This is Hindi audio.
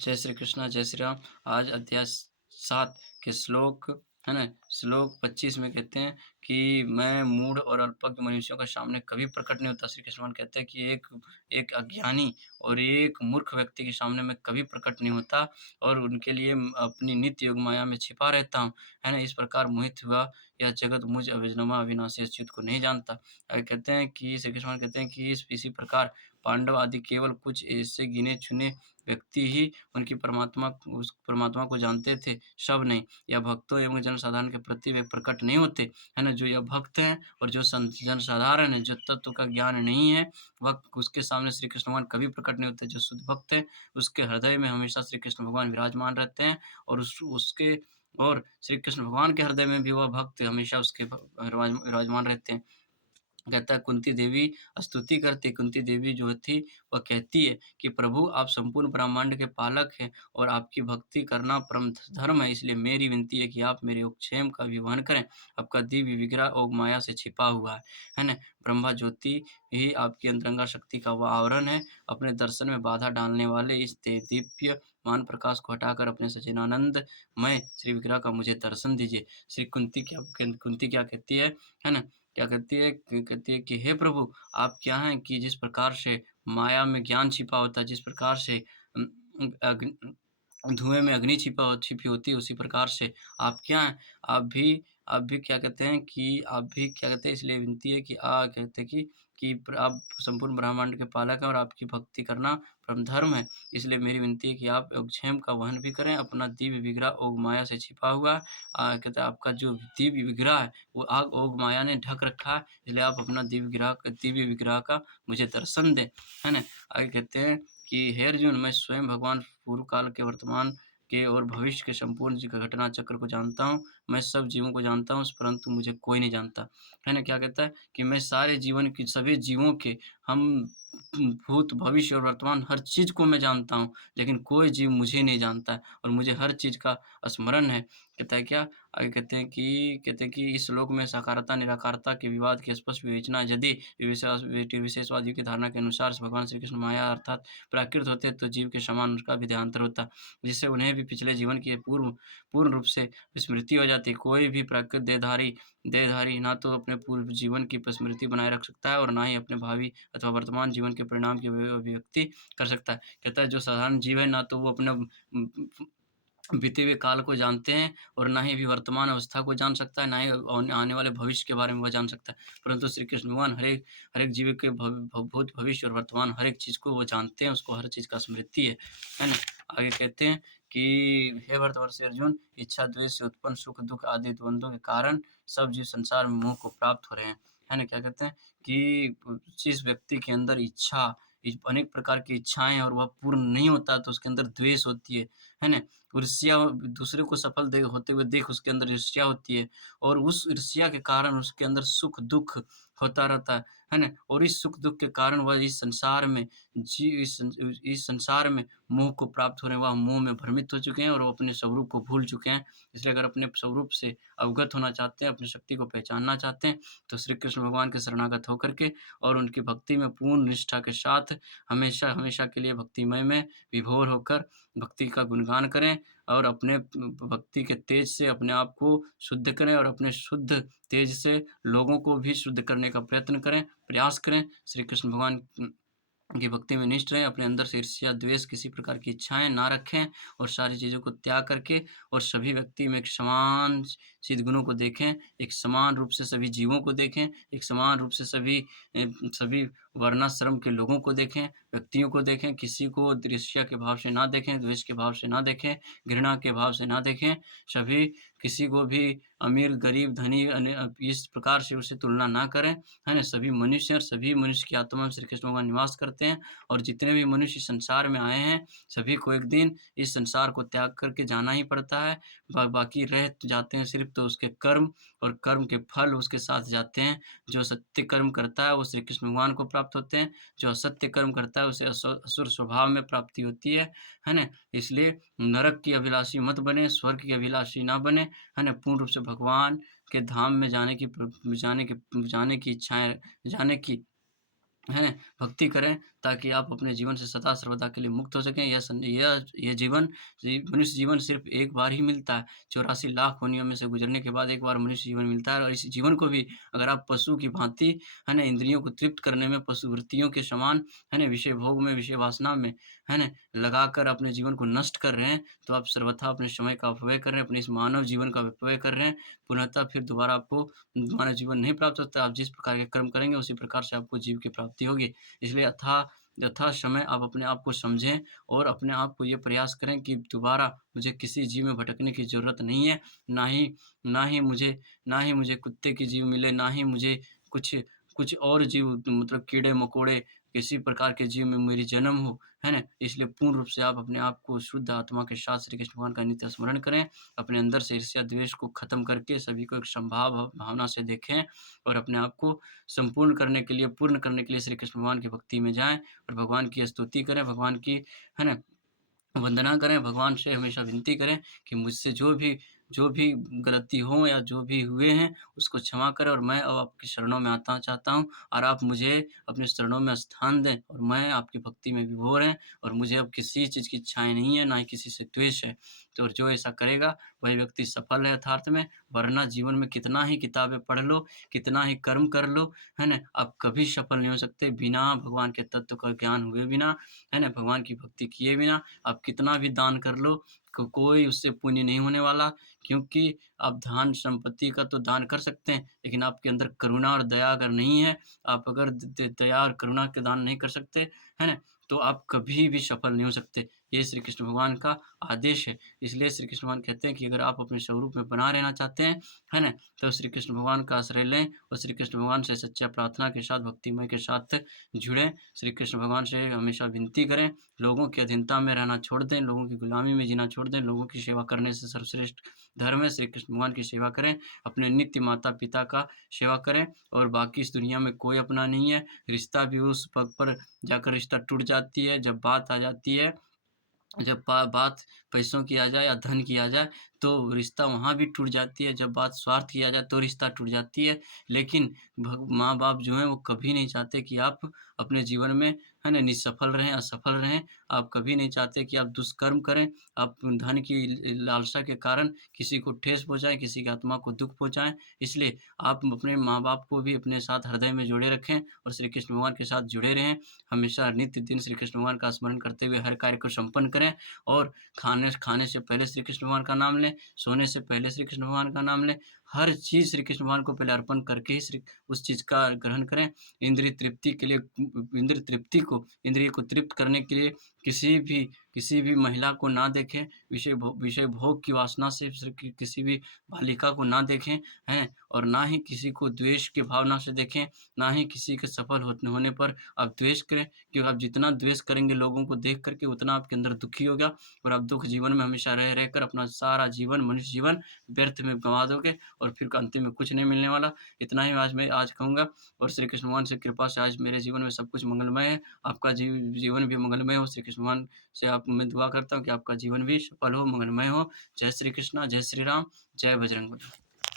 जय श्री कृष्ण, जय श्री राम। आज अध्याय 7 के श्लोक है ना? श्लोक 25 में कहते हैं कि मैं मूढ़ और अल्पज्ञ मनुष्यों के सामने कभी प्रकट नहीं होता। श्री कृष्ण भगवान कहते हैं कि एक एक अज्ञानी और एक मूर्ख व्यक्ति के सामने मैं कभी प्रकट नहीं होता और उनके लिए अपनी नित्य योग माया में छिपा रहता हूँ, है ना? इस प्रकार मोहित हुआ यह जगत मुझ अविजनमा अविनाशी अच्युत को नहीं जानता। कहते हैं कि श्री कृष्ण भगवान कहते हैं कि इसी प्रकार पांडव आदि केवल कुछ ऐसे गिने-चुने व्यक्ति ही उनकी उस परमात्मा को जानते थे, सब नहीं। यह भक्तों एवं जनसाधारण के प्रति वे प्रकट नहीं होते, है ना? जो यह भक्त हैं और जो जनसाधारण है, जो तत्व का ज्ञान नहीं है, वह उसके सामने श्री कृष्ण भगवान कभी प्रकट नहीं होते। जो शुद्ध भक्त है, उसके हृदय में हमेशा श्री कृष्ण भगवान विराजमान रहते हैं और श्री कृष्ण भगवान के हृदय में भी वह भक्त हमेशा उसके विराजमान रहते हैं। कहता है कुंती देवी स्तुति करती, कुंती देवी जो थी वह कहती है कि प्रभु आप संपूर्ण ब्रह्मांड के पालक हैं और आपकी भक्ति करना परम धर्म है, इसलिए मेरी विनती है कि आप मेरे योगक्षेम का भी वहन करें। आपका दिव्य विग्रह और माया से छिपा हुआ है ना? ब्रह्मा ज्योति ही आपकी अंतरंगा शक्ति का वह आवरण है। अपने दर्शन में बाधा डालने वाले इस दीप्यमान प्रकाश को हटाकर अपने सच्चिदानंदमय श्री विग्रह का मुझे दर्शन दीजिए। श्री कुंती क्या कहती है ना? क्या कहती है कहती है कि हे प्रभु आप क्या हैं कि जिस प्रकार से माया में ज्ञान छिपा होता है, जिस प्रकार से उम, अग्नि धुएँ में अग्नि छिपी होती है, उसी प्रकार से आप क्या हैं? आप भी क्या कहते हैं कि आप भी क्या कहते हैं इसलिए विनती है कि कहते हैं कि आप संपूर्ण ब्रह्मांड के पालक हैं और आपकी भक्ति करना परम धर्म है। इसलिए मेरी विनती है कि आप योगक्षेम का वहन भी करें, अपना दिव्य विग्रह ओग माया से छिपा हुआ है। कहते हैं आपका जो दिव्य विग्रह है, वो आग ओग माया ने ढक रखा है, इसलिए आप अपना दिव्य विग्रह का मुझे दर्शन दें, है ना? आगे कहते हैं कि हे अर्जुन मैं स्वयं भगवान पूर्व काल के, वर्तमान के और भविष्य के संपूर्ण घटना चक्र को जानता हूँ। मैं सब जीवों को जानता हूँ, परंतु मुझे कोई नहीं जानता। है ना? क्या कहता है कि मैं सारे जीवन की सभी जीवों के हम भूत, भविष्य और वर्तमान हर चीज़ को मैं जानता हूँ, लेकिन कोई जीव मुझे नहीं जानता है और मुझे हर चीज़ का स्मरण है। कहता है क्या? आगे कहते हैं कि इस श्लोक में साकारता, निराकारता के विवाद की स्पष्ट विवेचना यदि विशेषवादियों की धारणा के अनुसार भगवान श्री कृष्ण माया अर्थात प्राकृत होते तो जीव के समान उनका भी देहांतर होता, जिससे उन्हें भी पिछले जीवन की पूर्ण रूप से विस्मृति हो जाती। कोई भी प्राकृत देहधारी ना तो अपने पूर्व जीवन की स्मृति बनाए रख सकता है और ना ही अपने भावी अथवा वर्तमान जीवन के परिणाम की अभिव्यक्ति कर सकता है। कहता है जो साधारण जीव है ना तो वो अपने बीते हुए काल को जानते हैं और ना ही अभी वर्तमान अवस्था को जान सकता है, ना ही आने वाले भविष्य के बारे में वह जान सकता है। परंतु श्री कृष्ण भगवान हर एक जीव के भूत, भविष्य और वर्तमान हर एक चीज़ को वो जानते हैं, उसको हर चीज़ का स्मृति है ना? आगे कहते हैं कि हे भरतवर्षी अर्जुन, इच्छा द्वेष से उत्पन्न सुख-दुःख आदि द्वंद्वों के कारण सब जीव संसार में मोह को प्राप्त हो रहे हैं। है ना? क्या कहते हैं कि जिस व्यक्ति के अंदर अनेक प्रकार की इच्छाएँ हैं और वह पूर्ण नहीं होता, तो उसके अंदर द्वेष होती है ना? ईर्ष्या दूसरे को सफल होते हुए देख उसके अंदर ईर्ष्या होती है और उस ईर्ष्या के कारण उसके अंदर सुख-दुःख होता रहता है ना? और इस सुख-दुःख के कारण वह इस संसार में मोह को प्राप्त हो रहे हैं, वह मोह में भ्रमित हो चुके हैं और वो अपने स्वरूप को भूल चुके हैं। इसलिए अगर अपने स्वरूप से अवगत होना चाहते हैं, अपनी शक्ति को पहचानना चाहते हैं, तो श्री कृष्ण भगवान के शरणागत होकर के और उनकी भक्ति में पूर्ण निष्ठा के साथ हमेशा के लिए भक्तिमय में विभोर होकर भक्ति का गुणगान करें और अपने भक्ति के तेज से अपने आप को शुद्ध करें और अपने शुद्ध तेज से लोगों को भी शुद्ध करने का प्रयत्न करें, प्रयास करें। श्री कृष्ण भगवान की भक्ति में निष्ठ रहें, अपने अंदर से ईर्ष्या, द्वेष, किसी प्रकार की इच्छाएँ ना रखें और सारी चीज़ों को त्याग करके और सभी व्यक्ति में एक समान सद्गुणों को देखें, एक समान रूप से सभी जीवों को देखें, एक समान रूप से सभी वर्णाश्रम के लोगों को देखें, व्यक्तियों को देखें, किसी को ईर्ष्या के भाव से ना देखें, द्वेष के भाव से ना देखें, घृणा के भाव से ना देखें। सभी किसी को भी अमीर, गरीब, धनी इस प्रकार से उससे तुलना ना करें, है ना? सभी मनुष्य हैं, सभी मनुष्य की आत्मा में श्री कृष्ण भगवान निवास करते हैं और जितने भी मनुष्य संसार में आए हैं, सभी को एक दिन इस संसार को त्याग करके जाना ही पड़ता है। बाकी रह तो जाते हैं सिर्फ़ तो उसके कर्म और कर्म के फल उसके साथ जाते हैं। जो सत्य कर्म करता है, वो श्री कृष्ण भगवान को प्राप्त होते हैं, जो असत्य कर्म करता है, उसे असुर स्वभाव में प्राप्ति होती है ना? इसलिए नरक की अभिलाषी मत बनें, स्वर्ग की अभिलाषी ना बनें, है ना? पूर्ण रूप से भगवान के धाम में जाने की है ना? भक्ति करें ताकि आप अपने जीवन से सदा सर्वदा के लिए मुक्त हो सकें। यह जीवन मनुष्य जीवन सिर्फ़ एक बार ही मिलता है। 84 लाख योनियों में से गुज़रने के बाद एक बार मनुष्य जीवन मिलता है और इस जीवन को भी अगर आप पशु की भाँति, है ना, इंद्रियों को तृप्त करने में पशु वृत्तियों के समान, है ना, विषय भोग में, विषय वासना में, है ना, लगाकर अपने जीवन को नष्ट कर रहे हैं, तो आप सर्वथा अपने समय का अपव्यय कर रहे हैं, अपने इस मानव जीवन का अपव्यय कर रहे हैं। पुनःतः फिर दोबारा आपको मानव जीवन नहीं प्राप्त होता। आप जिस प्रकार के कर्म करेंगे, उसी प्रकार से आपको जीव की प्राप्ति होगी। इसलिए यथा समय आप अपने आप को समझें और अपने आप को ये प्रयास करें कि दोबारा मुझे किसी जीव में भटकने की ज़रूरत नहीं है। ना ही ना ही मुझे कुत्ते की जीव मिले, ना ही मुझे कुछ कुछ और जीव मतलब कीड़े-मकोड़े किसी प्रकार के जीव में मेरी जन्म हो, है ना? इसलिए पूर्ण रूप से आप अपने आप को शुद्ध आत्मा के साथ श्री कृष्ण भगवान का नित्य स्मरण करें। अपने अंदर से ईर्ष्या, द्वेष को ख़त्म करके सभी को एक समभाव भावना से देखें और अपने आप को संपूर्ण करने के लिए, पूर्ण करने के लिए श्री कृष्ण भगवान की भक्ति में जाएँ और भगवान की स्तुति करें, भगवान की, है ना, वंदना करें, भगवान से हमेशा विनती करें कि मुझसे जो भी गलती हो या जो भी हुए हैं, उसको क्षमा करें और मैं अब आपकी शरणों में आता चाहता हूँ और आप मुझे अपने शरणों में स्थान दें और मैं आपकी भक्ति में विभोर हैं और मुझे अब किसी चीज़ की इच्छाएँ नहीं है, ना ही किसी से द्वेष है। तो जो ऐसा करेगा, वही व्यक्ति सफल है यथार्थ में, वरना जीवन में कितना ही किताबें पढ़ लो, कितना ही कर्म कर लो, है ना? आप कभी सफल नहीं हो सकते बिना भगवान के तत्व का ज्ञान हुए बिना, है ना? भगवान की भक्ति किए बिना। आप कितना भी दान कर लो, कोई उससे पुण्य नहीं होने वाला, क्योंकि आप धन संपत्ति का तो दान कर सकते हैं, लेकिन आपके अंदर करुणा और दया अगर नहीं है, आप अगर द द दया और करुणा के दान नहीं कर सकते, है ना? तो आप कभी भी सफल नहीं हो सकते। ये श्री कृष्ण भगवान का आदेश है। इसलिए श्री कृष्ण भगवान कहते हैं कि अगर आप अपने स्वरूप में बना रहना चाहते हैं, है ना? तो श्री कृष्ण भगवान का आश्रय लें और श्री कृष्ण भगवान से सच्चा प्रार्थना के साथ, भक्तिमय के साथ जुड़ें। श्री कृष्ण भगवान से हमेशा विनती करें, लोगों की अधीनता में रहना छोड़ दें, लोगों की गुलामी में जीना छोड़ दें, लोगों की सेवा करने से सर्वश्रेष्ठ धर्म है, श्री कृष्ण भगवान की सेवा करें, अपने नित्य माता-पिता का सेवा करें और बाकी इस दुनिया में कोई अपना नहीं है। रिश्ता भी उस पग पर जाकर रिश्ता टूट जाती है, जब बात आ जाती है, जब बात पैसों की आ जाए या धन की आ जाए, तो रिश्ता वहाँ भी टूट जाती है, जब बात स्वार्थ की आ जाए, तो रिश्ता टूट जाती है। लेकिन माँ-बाप जो हैं, वो कभी नहीं चाहते कि आप अपने जीवन में, है ना, निसफल रहें, असफल रहें। आप कभी नहीं चाहते कि आप दुष्कर्म करें, आप धन की लालसा के कारण किसी को ठेस पहुँचाएँ, किसी की आत्मा को दुःख पहुँचाएँ। इसलिए आप अपने माँ-बाप को भी अपने साथ हृदय में जोड़े रखें और श्री कृष्ण भगवान के साथ जुड़े रहें। हमेशा नित्य दिन श्री कृष्ण भगवान का स्मरण करते हुए हर कार्य को संपन्न करें और खाने खाने से पहले श्री कृष्ण भगवान का नाम लें, सोने से पहले श्री कृष्ण भगवान का नाम लें। हर चीज़ श्री कृष्ण भगवान को पहले अर्पण करके ही श्री उस चीज़ का ग्रहण करें। इंद्रिय तृप्ति के लिए इंद्रिय तृप्ति को इंद्रिय को तृप्त करने के लिए किसी भी महिला को ना देखें, विषय भोग की वासना से किसी भी बालिका को ना देखें, हैं? और ना ही किसी को द्वेष की भावना से देखें, ना ही किसी के सफल होने पर आप द्वेष करें, क्योंकि आप जितना द्वेष करेंगे लोगों को देख कर के, उतना आपके अंदर दुखी होगा और आप दुःख जीवन में हमेशा रह रहकर अपना सारा जीवन, मनुष्य जीवन व्यर्थ में गँवा दोगे और फिर अंतिम में कुछ नहीं मिलने वाला। इतना ही मैं आज कहूँगा और श्री कृष्ण भगवान से कृपा से आज मेरे जीवन में सब कुछ मंगलमय है। आपका जीवन भी मंगलमय हो। श्री कृष्ण भगवान से आप मैं दुआ करता हूँ कि आपका जीवन भी सफल हो, मंगलमय हो। जय श्री कृष्णा, जय श्री राम, जय बजरंग बली।